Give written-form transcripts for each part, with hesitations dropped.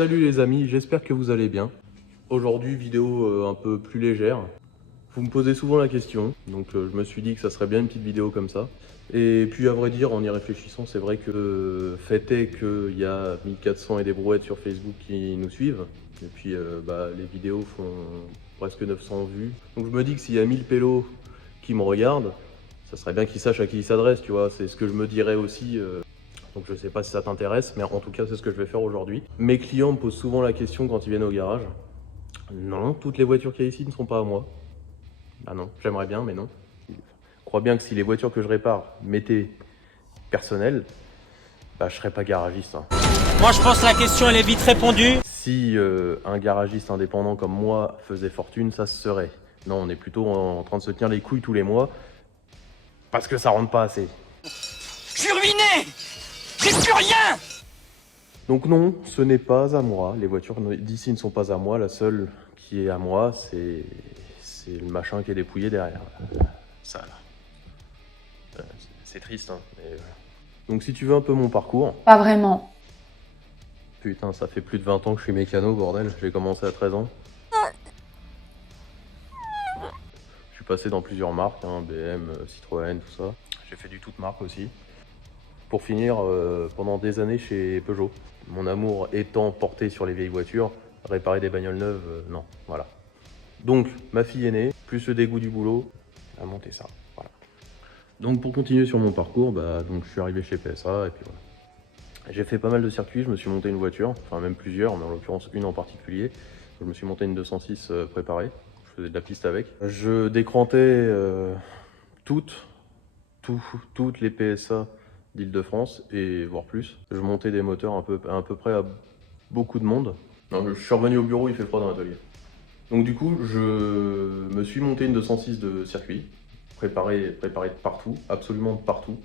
Salut les amis, j'espère que vous allez bien. Aujourd'hui, vidéo un peu plus légère. Vous me posez souvent la question, donc je me suis dit que ça serait bien une petite vidéo comme ça. Et puis à vrai dire, en y réfléchissant, c'est vrai que fait est qu'il y a 1400 et des brouettes sur Facebook qui nous suivent. Et puis les vidéos font presque 900 vues. Donc je me dis que s'il y a 1000 pélos qui me regardent, ça serait bien qu'ils sachent à qui ils s'adressent, tu vois. C'est ce que je me dirais aussi. Donc je sais pas si ça t'intéresse, mais en tout cas c'est ce que je vais faire aujourd'hui. Mes clients me posent souvent la question quand ils viennent au garage. Non, toutes les voitures qu'il y a ici ne sont pas à moi. Ah non, j'aimerais bien, mais non. Je crois bien que si les voitures que je répare m'étaient personnelles, bah je serais pas garagiste. Hein. Moi je pense que la question elle est vite répondue. Si un garagiste indépendant comme moi faisait fortune, ça se serait. Non, on est plutôt en train de se tenir les couilles tous les mois parce que ça rentre pas assez. Je suis ruiné. J'ai plus rien. Donc non, ce n'est pas à moi. Les voitures d'ici ne sont pas à moi. La seule qui est à moi, c'est le machin qui est dépouillé derrière. Ça là. C'est triste, hein. Mais... Donc si tu veux un peu mon parcours... Pas vraiment. Putain, ça fait plus de 20 ans que je suis mécano, bordel. J'ai commencé à 13 ans. Je suis passé dans plusieurs marques, hein, BM, Citroën, tout ça. J'ai fait du toute marque aussi. Pour finir, pendant des années chez Peugeot. Mon amour étant porté sur les vieilles voitures, réparer des bagnoles neuves, non, voilà. Donc, ma fille est née, plus le dégoût du boulot, à monter ça, voilà. Donc pour continuer sur mon parcours, donc, je suis arrivé chez PSA et puis voilà. J'ai fait pas mal de circuits, je me suis monté une voiture, enfin même plusieurs, mais en l'occurrence une en particulier. Je me suis monté une 206 préparée, je faisais de la piste avec. Je décrantais toutes les PSA d'Île-de-France et voire plus. Je montais des moteurs à peu près à beaucoup de monde. Non, je suis revenu au bureau, il fait froid dans l'atelier. Donc du coup, je me suis monté une 206 de circuit, préparée de partout, absolument de partout.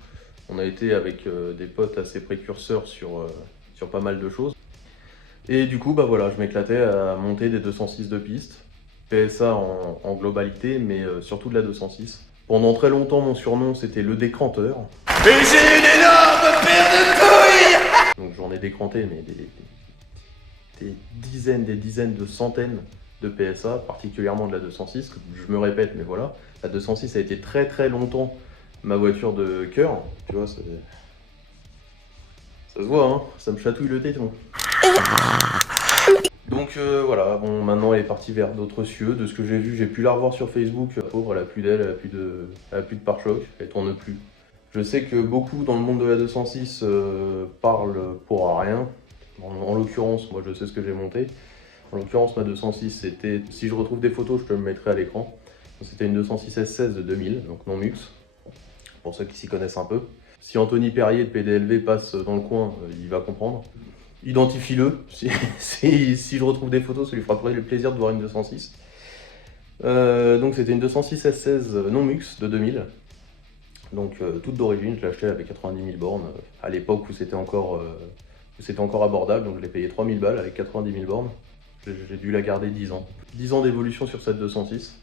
On a été avec des potes assez précurseurs sur pas mal de choses. Et du coup, voilà, je m'éclatais à monter des 206 de piste, PSA en globalité, mais surtout de la 206. Pendant très longtemps, mon surnom, c'était le décranteur. Et j'ai une énorme paire de couilles. Donc j'en ai décranté, mais des dizaines, de centaines de PSA, particulièrement de la 206. Je me répète, mais voilà. La 206 a été très longtemps ma voiture de cœur. Tu vois, ça se voit, hein, ça me chatouille le téton. Donc voilà, bon, maintenant elle est partie vers d'autres cieux. De ce que j'ai vu, j'ai pu la revoir sur Facebook. La pauvre, elle a plus d'aile, elle a plus de pare-choc, elle tourne plus. Je sais que beaucoup dans le monde de la 206 parlent pour rien. En l'occurrence, moi je sais ce que j'ai monté. En l'occurrence, ma 206, c'était, si je retrouve des photos, je te le mettrai à l'écran. C'était une 206 S16 de 2000, donc non mux, pour ceux qui s'y connaissent un peu. Si Anthony Perrier de PDLV passe dans le coin, il va comprendre. Identifie-le, si je retrouve des photos, ça lui fera le plaisir de voir une 206. Donc c'était une 206 S16 non mux de 2000. Donc toute d'origine, je l'ai acheté avec 90 000 bornes, à l'époque où c'était encore abordable, donc je l'ai payé 3000 balles avec 90 000 bornes. J'ai dû la garder 10 ans. 10 ans d'évolution sur cette 206.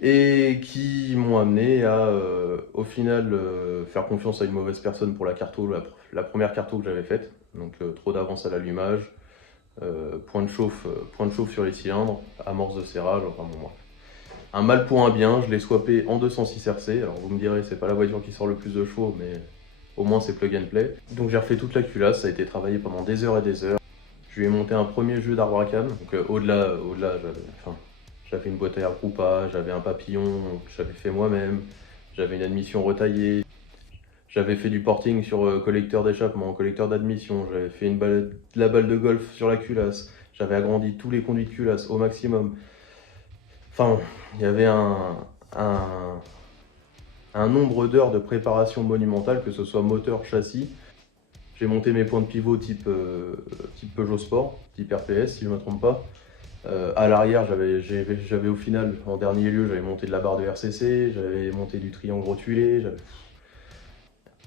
Et qui m'ont amené à, au final, faire confiance à une mauvaise personne pour la première carto que j'avais faite. Donc trop d'avance à l'allumage, point de chauffe sur les cylindres, amorce de serrage, enfin bon bref. Un mal pour un bien, je l'ai swappé en 206 RC. Alors vous me direz, c'est pas la voiture qui sort le plus de chevaux, mais au moins c'est plug and play. Donc j'ai refait toute la culasse, ça a été travaillé pendant des heures et des heures. Je lui ai monté un premier jeu d'arbre à cam. Donc au-delà, j'avais une boîte à air Krupa, j'avais un papillon que j'avais fait moi-même, j'avais une admission retaillée, j'avais fait du porting sur collecteur d'échappement, collecteur d'admission, j'avais fait la balle de golf sur la culasse, j'avais agrandi tous les conduits de culasse au maximum. Enfin, il y avait un nombre d'heures de préparation monumentale, que ce soit moteur, châssis. J'ai monté mes points de pivot type Peugeot Sport, type RPS si je ne me trompe pas. À l'arrière, j'avais au final, en dernier lieu, j'avais monté de la barre de RCC, j'avais monté du triangle rotulé, j'avais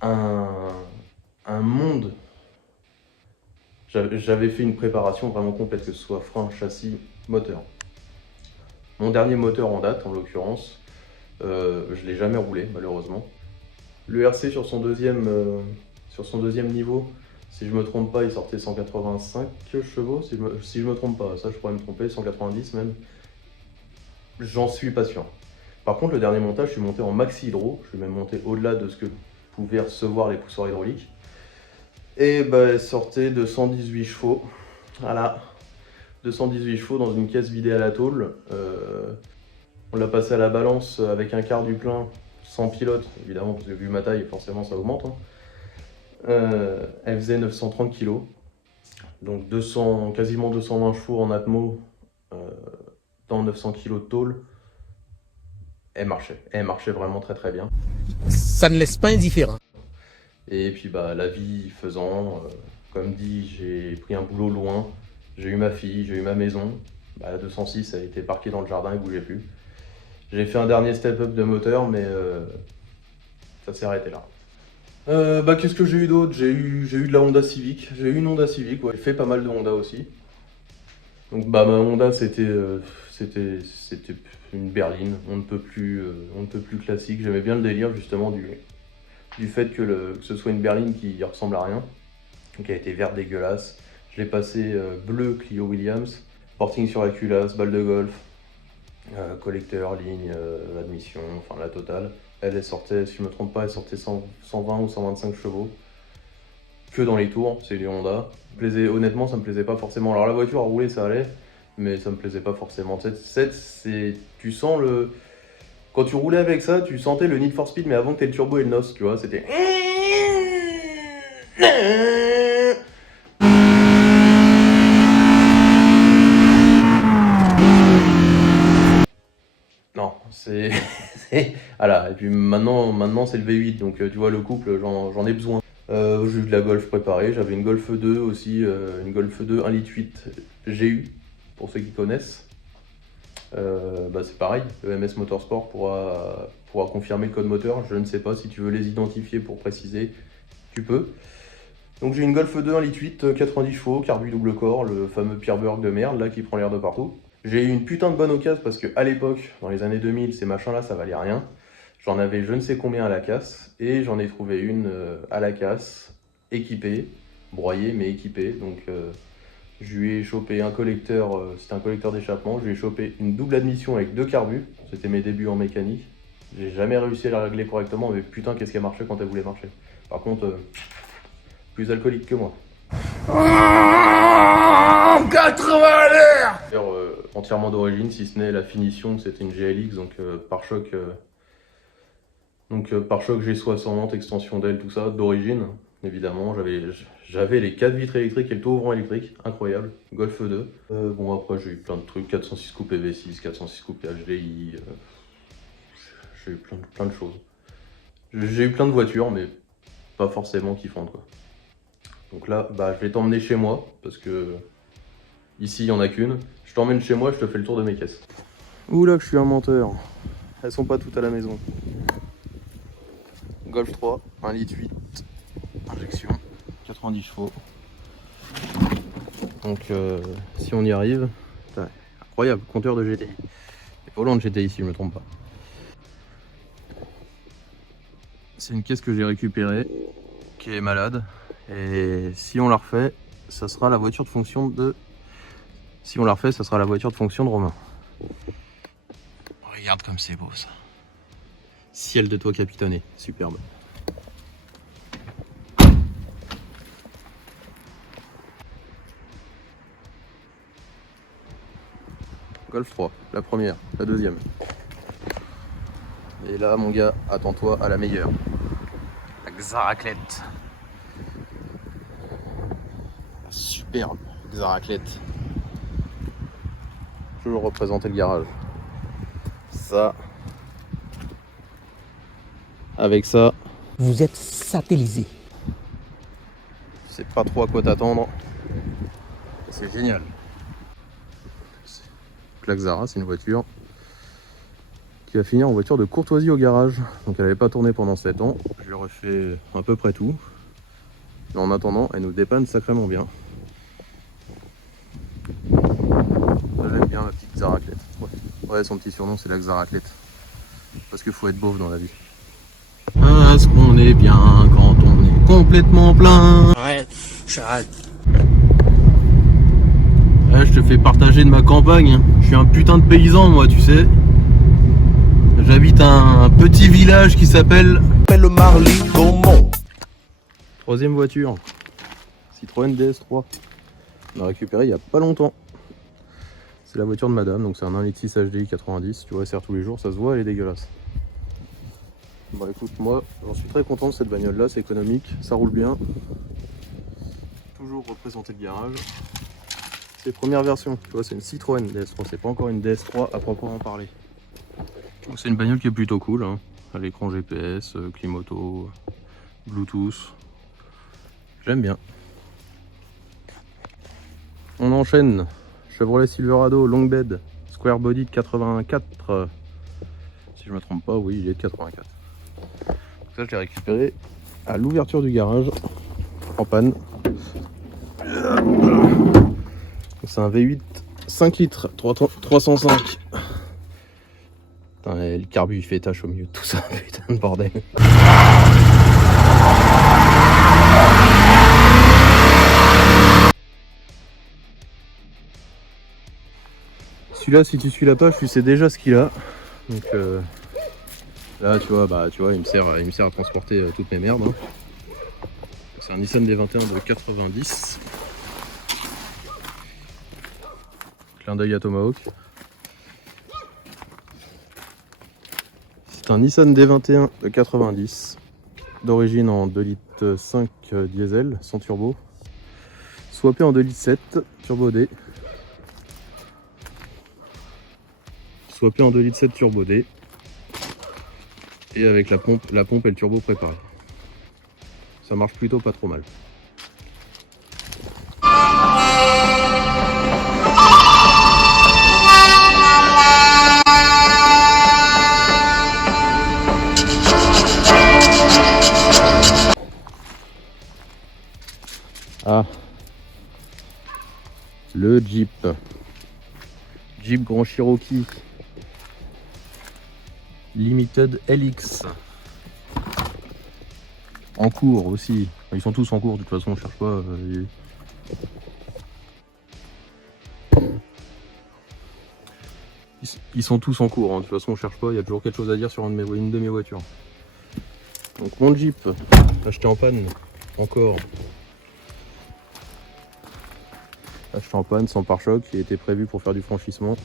un monde. J'avais fait une préparation vraiment complète, que ce soit frein, châssis, moteur. Mon dernier moteur en date, en l'occurrence, je ne l'ai jamais roulé, malheureusement. Le RC sur son deuxième niveau, Si je me trompe pas, il sortait 185 chevaux, si je me trompe pas, ça je pourrais me tromper, 190 même. J'en suis pas sûr. Par contre, le dernier montage, je suis monté en maxi hydro, je suis même monté au-delà de ce que pouvaient recevoir les poussoirs hydrauliques. Et bah, elle sortait de 118 chevaux, voilà, 218 chevaux dans une caisse vidée à la tôle. On l'a passé à la balance avec un quart du plein, sans pilote, évidemment, parce que vu ma taille, forcément ça augmente. Elle faisait 930 kg, donc quasiment 220 chevaux en atmo dans 900 kg de tôle. Elle marchait vraiment très très bien. Ça ne laisse pas indifférent. Et puis bah, la vie faisant, comme dit, j'ai pris un boulot loin, j'ai eu ma fille, j'ai eu ma maison. Bah, la 206 a été parquée dans le jardin, elle ne bougeait plus. J'ai fait un dernier step-up de moteur, mais ça s'est arrêté là. Bah, qu'est-ce que j'ai eu d'autre? J'ai eu de la Honda Civic. J'ai eu une Honda Civic, ouais. J'ai fait pas mal de Honda aussi. Donc bah, ma Honda, c'était une berline, on ne peut plus classique. J'aimais bien le délire justement du fait que ce soit une berline qui ressemble à rien, qui a été verte dégueulasse. Je l'ai passé bleu Clio Williams, porting sur la culasse, balle de golf, collecteur, ligne, admission, enfin la totale. Elle sortait, si je ne me trompe pas, elle sortait 120 ou 125 chevaux. Que dans les tours, c'est les Honda. Honnêtement, ça me plaisait pas forcément. Alors la voiture à rouler, ça allait, mais ça me plaisait pas forcément. Tu sens le... Quand tu roulais avec ça, tu sentais le Need for Speed, mais avant que t'aies le turbo et le NOS, tu vois, c'était... Non, c'est... Voilà, et puis maintenant c'est le V8, donc tu vois, le couple, j'en ai besoin. J'ai eu de la Golf préparée, j'avais une Golf 2 aussi, une Golf 2 1,8 litre GU, pour ceux qui connaissent. Bah c'est pareil, le MS Motorsport pourra confirmer le code moteur. Je ne sais pas si tu veux les identifier pour préciser, tu peux. Donc j'ai une Golf 2 1,8 litre, 90 chevaux, carbu double corps, le fameux Pierburg de merde là qui prend l'air de partout. J'ai eu une putain de bonne occasion parce qu'à l'époque, dans les années 2000, ces machins là ça valait rien. J'en avais je ne sais combien à la casse et j'en ai trouvé une à la casse, équipée, broyée mais équipée. Donc je lui ai chopé un collecteur, c'était un collecteur d'échappement, je lui ai chopé une double admission avec 2 carbus, c'était mes débuts en mécanique. J'ai jamais réussi à la régler correctement, mais putain qu'est-ce qu'elle marchait quand elle voulait marcher. Par contre, plus alcoolique que moi. 80 à l'heure. D'ailleurs, entièrement d'origine, si ce n'est la finition, c'était une GLX, donc pare-choc G60, extension d'aile, tout ça, d'origine, évidemment. J'avais les 4 vitres électriques et le toit ouvrant électrique, incroyable, Golf 2. Bon, après, j'ai eu plein de trucs, 406 coupé V6, 406 coupé HDI, j'ai eu plein de choses. J'ai eu plein de voitures, mais pas forcément kiffantes, quoi. Donc là, bah, je vais t'emmener chez moi, parce que ici, il n'y en a qu'une. Je t'emmène chez moi, je te fais le tour de mes caisses. Oula que je suis un menteur. Elles sont pas toutes à la maison. Golf 3, 1,8 litre, injection, 90 chevaux. Donc si on y arrive, incroyable, compteur de GTI. Et volant de GTI si je ne me trompe pas. C'est une caisse que j'ai récupérée, qui est malade. Et si on la refait, ça sera la voiture de fonction de... Si on la refait, ça sera la voiture de fonction de Romain. Regarde comme c'est beau ça. Ciel de toit capitonné, superbe. Golf 3, la première, la deuxième. Et là mon gars, attends-toi à la meilleure. La Xaraclette. La superbe Xaraclette. Toujours représenter le garage. Ça. Avec ça. Vous êtes satellisé. Tu sais pas trop à quoi t'attendre. C'est génial. La Xara, c'est une voiture qui va finir en voiture de courtoisie au garage. Donc elle n'avait pas tourné pendant 7 ans. Je lui ai refait à peu près tout. Mais en attendant, elle nous dépanne sacrément bien. J'aime bien ma petite Xaraclette. Ouais, son petit surnom c'est la Xaraclette. Parce qu'il faut être beauf dans la vie. Parce qu'on est bien quand on est complètement plein. Arrête, j'arrête. Là, je te fais partager de ma campagne. Je suis un putain de paysan, moi, tu sais. J'habite un petit village qui s'appelle Le Marly Gaumont. troisième voiture. Citroën DS3. On a récupéré il y a pas longtemps. C'est la voiture de madame, donc c'est un 1.6 HDI 90. Tu vois, elle sert tous les jours, ça se voit, elle est dégueulasse. Bon écoute, moi j'en suis très content de cette bagnole là, c'est économique, ça roule bien. Toujours représenté le garage. C'est première version, tu vois, c'est une Citroën DS3, c'est pas encore une DS3 à proprement parler. Donc c'est une bagnole qui est plutôt cool, hein. À l'écran GPS, clim auto, Bluetooth. J'aime bien. On enchaîne. Chevrolet Silverado long bed, square body de 84. Si je me trompe pas, oui, il est de 84. Donc ça, je l'ai récupéré à l'ouverture du garage, en panne. C'est un V8 5 litres, 305. Putain, le carbu il fait tâche au milieu de tout ça, putain de bordel. Celui-là, si tu suis la page, tu sais déjà ce qu'il a. Donc là, tu vois, il me sert à transporter toutes mes merdes. Hein. C'est un Nissan D21 de 90. Clin d'œil à Tomahawk. C'est un Nissan D21 de 90. D'origine en 2 litres 5 diesel, sans turbo. Swappé en 2 litres 7, turbo D. Swappé en 2 litres 7 turbo D. Et avec la pompe et le turbo préparé. Ça marche plutôt pas trop mal. Ah, le Jeep Grand Cherokee Limited LX en cours aussi. Ils sont tous en cours, de toute façon, on cherche pas. Ils sont tous en cours, hein. De toute façon, on cherche pas. Il y a toujours quelque chose à dire sur une de mes voitures. Donc, mon Jeep, acheté en panne, encore. Acheté en panne, sans pare-choc, il était prévu pour faire du franchissement.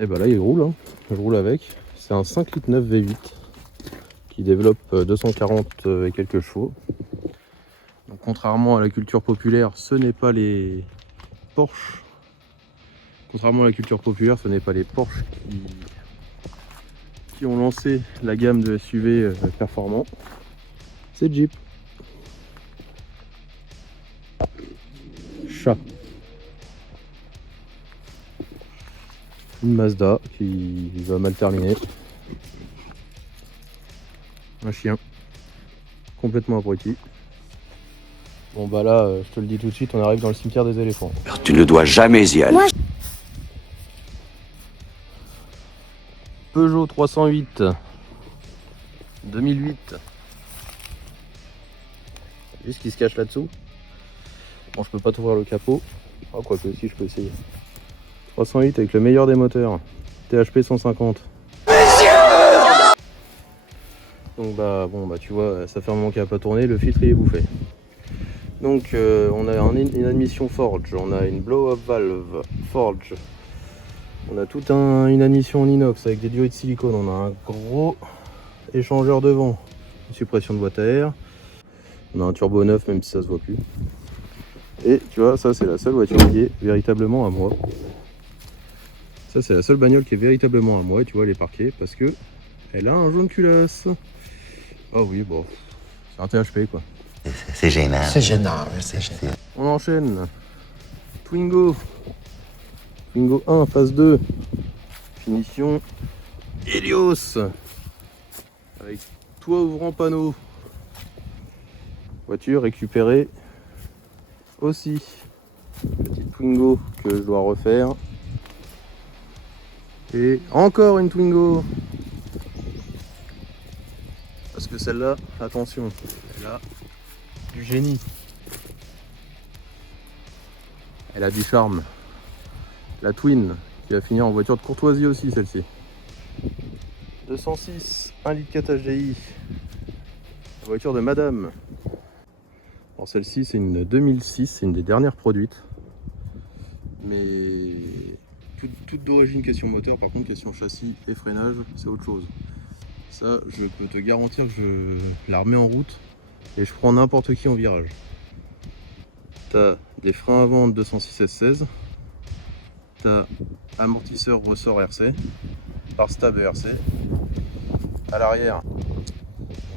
Et bah là, il roule, hein. Je roule avec. C'est un 5 litres 9 V8 qui développe 240 et quelques chevaux. Donc, contrairement à la culture populaire, ce n'est pas les Porsche. Contrairement à la culture populaire, ce n'est pas les Porsche qui ont lancé la gamme de SUV performants. C'est Jeep. Chat. Une Mazda qui va mal terminer. Un chien. Complètement abruti. Bon bah là, je te le dis tout de suite, on arrive dans le cimetière des éléphants. Tu ne dois jamais y aller. Peugeot 308 2008. Vu ce qui se cache là-dessous. Bon, je peux pas t'ouvrir le capot. Ah, quoique si, je peux essayer. 308 avec le meilleur des moteurs. THP 150. Donc bon tu vois, ça fait un moment qu'il n'a pas tourné, le filtre il est bouffé. Donc on a une admission Forge, on a une blow-up valve Forge. On a toute une admission en inox avec des durées de silicone. On a un gros échangeur devant, une suppression de boîte à air. On a un turbo neuf, même si ça se voit plus. Et tu vois, ça c'est la seule voiture qui est véritablement à moi. Ça c'est la seule bagnole qui est véritablement à moi. Et tu vois, elle est parquée parce que elle a un jaune culasse. Oh oui, bon, c'est un THP quoi. C'est gênant. C'est gênant, c'est gênant. On enchaîne. Twingo 1, phase 2. Finition Helios. Avec toit ouvrant panneau. Voiture récupérée aussi. Petite Twingo que je dois refaire. Et encore une Twingo. Parce que que celle-là, attention, elle a du génie. Elle a du charme. La Twin, qui va finir en voiture de courtoisie aussi, celle-ci. 206, 1 litre 4 HDI. La voiture de madame. Alors celle-ci, c'est une 2006, c'est une des dernières produites. Mais toute d'origine question moteur, par contre question châssis et freinage, c'est autre chose. Ça, je peux te garantir que je la remets en route et je prends n'importe qui en virage. T'as des freins avant de 206 S16, t'as amortisseur ressort RC, par stab RC. À l'arrière,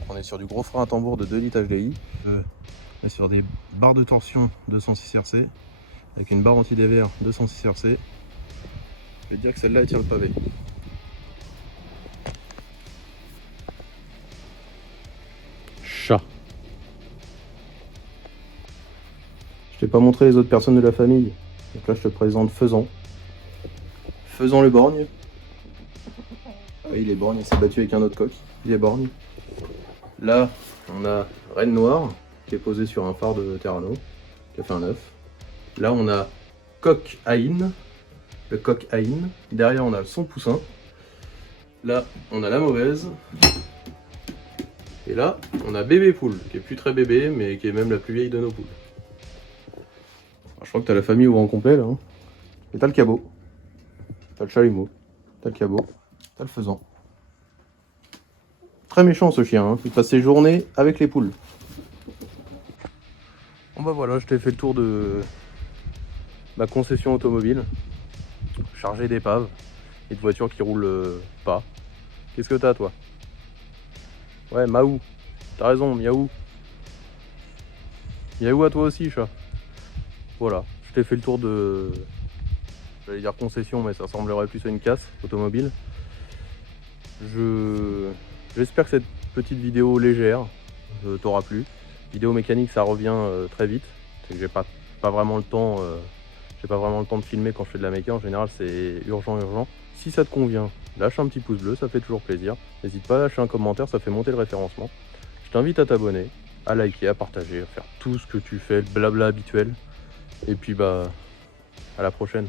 on est sur du gros frein à tambour de 2 litres HDI. On est sur des barres de torsion 206 RC avec une barre anti-dévers 206 RC. Je vais te dire que celle-là elle tient le pavé. Chat. Je t'ai pas montré les autres personnes de la famille. Donc là je te présente Faisan. Faisan le borgne. Oui, il est borgne, il s'est battu avec un autre coq. Il est borgne. Là, on a Reine Noire qui est posé sur un phare de Terrano, qui a fait un œuf. Là, on a Coq Haïn, le coq Haïn. Derrière, on a son poussin. Là, on a la mauvaise. Et là, on a Bébé Poule, qui est plus très bébé, mais qui est même la plus vieille de nos poules. Alors, je crois que t'as la famille au grand complet, là. Hein. Et t'as le cabot. T'as le chalumeau. T'as le cabot. T'as le faisan. Très méchant ce chien, hein. Il passe ses journées avec les poules. Bon bah voilà, je t'ai fait le tour de ma concession automobile, chargée d'épaves et de voitures qui roulent pas. Qu'est-ce que t'as toi? Ouais, Maou, t'as raison, miaou. Miaou à toi aussi, chat. Voilà, je t'ai fait le tour de... J'allais dire concession, mais ça ressemblerait plus à une casse automobile. J'espère que cette petite vidéo légère t'aura plu. Vidéo mécanique, ça revient très vite. C'est que j'ai pas vraiment le temps. J'ai pas vraiment le temps de filmer quand je fais de la méca. En général, c'est urgent. Si ça te convient, lâche un petit pouce bleu, ça fait toujours plaisir. N'hésite pas à lâcher un commentaire, ça fait monter le référencement. Je t'invite à t'abonner, à liker, à partager, à faire tout ce que tu fais, le blabla habituel. Et puis bah, à la prochaine.